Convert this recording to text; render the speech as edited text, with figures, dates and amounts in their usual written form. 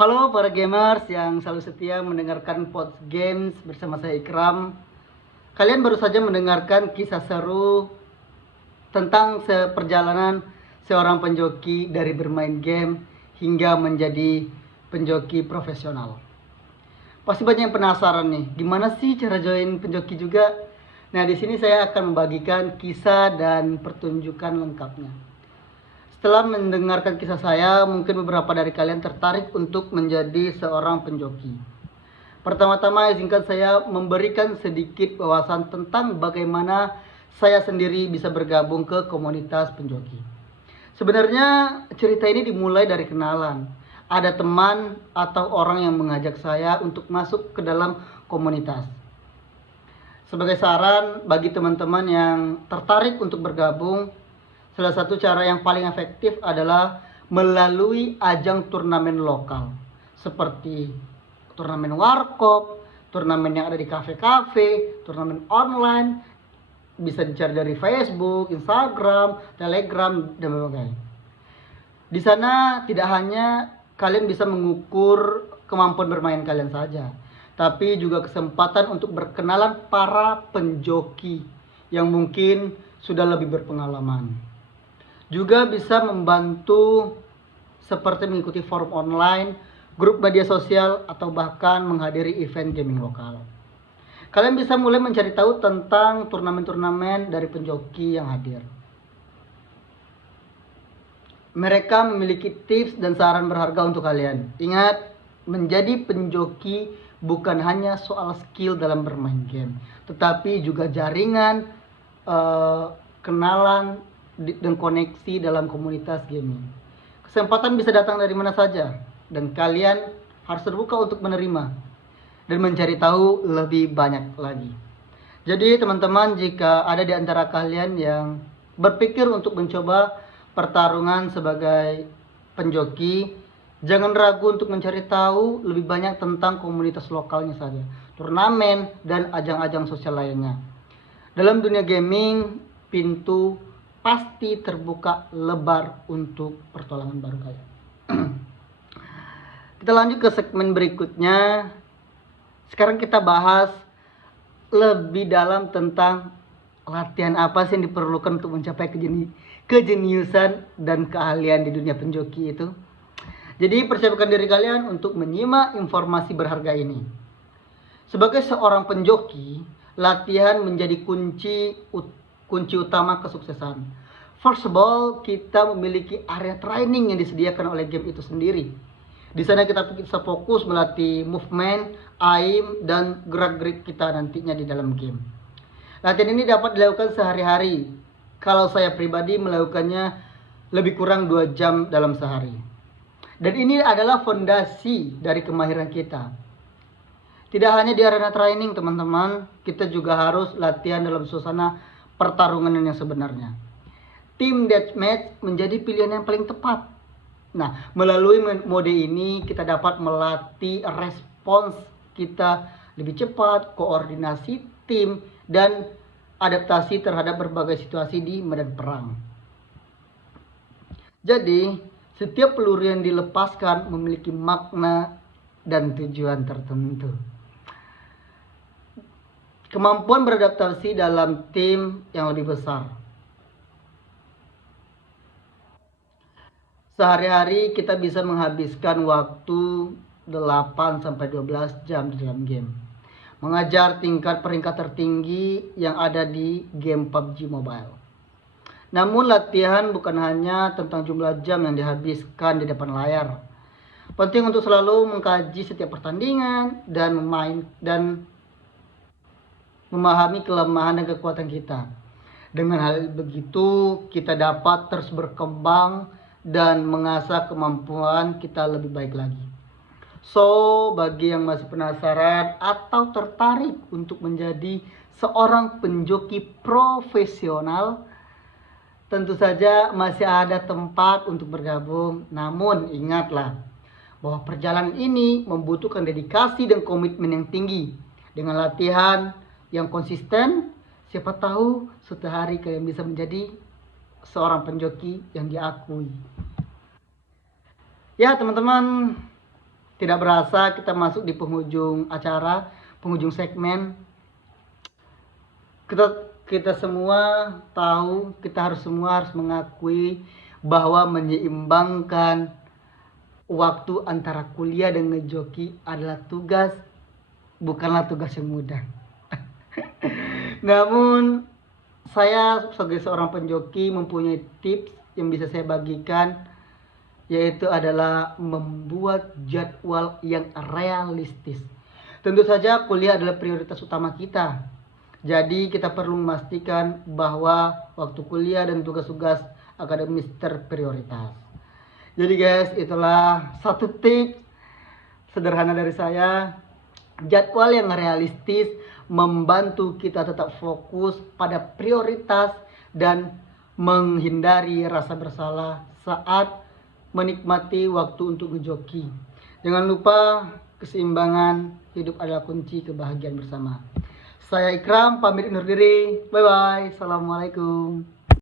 Halo para gamers yang selalu setia mendengarkan Pods Games bersama saya Ikram. Kalian baru saja mendengarkan kisah seru tentang perjalanan seorang penjoki dari bermain game hingga menjadi penjoki profesional. Pasti banyak yang penasaran nih, gimana sih cara join penjoki juga? Nah, di sini saya akan membagikan kisah dan pertunjukan lengkapnya. Setelah mendengarkan kisah saya, mungkin beberapa dari kalian tertarik untuk menjadi seorang penjoki. Pertama-tama izinkan saya memberikan sedikit wawasan tentang bagaimana saya sendiri bisa bergabung ke komunitas penjoki. Sebenarnya cerita ini dimulai dari kenalan. Ada teman atau orang yang mengajak saya untuk masuk ke dalam komunitas. Sebagai saran bagi teman-teman yang tertarik untuk bergabung, salah satu cara yang paling efektif adalah melalui ajang turnamen lokal seperti turnamen warkop, turnamen yang ada di kafe-kafe, turnamen online, bisa dicari dari Facebook, Instagram, Telegram, dan berbagai. Di sana tidak hanya kalian bisa mengukur kemampuan bermain kalian saja, tapi juga kesempatan untuk berkenalan para penjoki yang mungkin sudah lebih berpengalaman. Juga bisa membantu seperti mengikuti forum online, grup media sosial, atau bahkan menghadiri event gaming lokal. Kalian bisa mulai mencari tahu tentang turnamen-turnamen dari penjoki yang hadir. Mereka memiliki tips dan saran berharga untuk kalian. Ingat, menjadi penjoki bukan hanya soal skill dalam bermain game, tetapi juga jaringan, kenalan, dan koneksi dalam komunitas gaming. Kesempatan bisa datang dari mana saja, dan kalian harus terbuka untuk menerima dan mencari tahu lebih banyak lagi. Jadi teman-teman, jika ada di antara kalian yang berpikir untuk mencoba pertarungan sebagai penjoki, jangan ragu untuk mencari tahu lebih banyak tentang komunitas lokalnya saja, turnamen, dan ajang-ajang sosial lainnya. Dalam dunia gaming, pintu pasti terbuka lebar untuk pertolongan baru kalian. Kita lanjut ke segmen berikutnya. Sekarang kita bahas lebih dalam tentang latihan apa sih yang diperlukan untuk mencapai kejeniusan dan keahlian di dunia penjoki itu. Jadi persiapkan diri kalian untuk menyimak informasi berharga ini. Sebagai seorang penjoki, latihan menjadi kunci utama kesuksesan. First of all, kita memiliki area training yang disediakan oleh game itu sendiri. Di sana kita bisa fokus melatih movement, aim, dan gerak-gerik kita nantinya di dalam game. Latihan ini dapat dilakukan sehari-hari. Kalau saya pribadi melakukannya lebih kurang 2 jam dalam sehari. Dan ini adalah fondasi dari kemahiran kita. Tidak hanya di arena training teman-teman, kita juga harus latihan dalam suasana pertarungan yang sebenarnya. Team deathmatch menjadi pilihan yang paling tepat. Nah, melalui mode ini kita dapat melatih respons kita lebih cepat, koordinasi tim, dan adaptasi terhadap berbagai situasi di medan perang. Jadi, setiap peluru yang dilepaskan memiliki makna dan tujuan tertentu. Kemampuan beradaptasi dalam tim yang lebih besar. Sehari-hari kita bisa menghabiskan waktu 8-12 jam di dalam game. Mengajar tingkat peringkat tertinggi yang ada di game PUBG Mobile. Namun latihan bukan hanya tentang jumlah jam yang dihabiskan di depan layar. Penting untuk selalu mengkaji setiap pertandingan dan memahami kelemahan dan kekuatan kita. Dengan hal begitu, kita dapat terus berkembang dan mengasah kemampuan kita lebih baik lagi. So, bagi yang masih penasaran atau tertarik untuk menjadi seorang penjoki profesional, tentu saja masih ada tempat untuk bergabung. Namun ingatlah bahwa perjalanan ini membutuhkan dedikasi dan komitmen yang tinggi. Dengan latihan yang konsisten, siapa tahu suatu hari kalian bisa menjadi seorang penjoki yang diakui. Ya teman-teman, Tidak berasa kita masuk di penghujung acara, penghujung segmen. Kita semua tahu, kita semua harus mengakui bahwa menyeimbangkan waktu antara kuliah dan ngejoki adalah bukanlah tugas yang mudah. Namun saya sebagai seorang penjoki mempunyai tips yang bisa saya bagikan, yaitu adalah membuat jadwal yang realistis. Tentu saja kuliah adalah prioritas utama kita. Jadi kita perlu memastikan bahwa waktu kuliah dan tugas-tugas akademis terprioritas. Jadi guys, itulah satu tips sederhana dari saya. Jadwal yang realistis membantu kita tetap fokus pada prioritas dan menghindari rasa bersalah saat menikmati waktu untuk ngejoki. Jangan lupa, keseimbangan hidup adalah kunci kebahagiaan bersama. Saya Ikram, pamit undur diri. Bye bye. Assalamualaikum.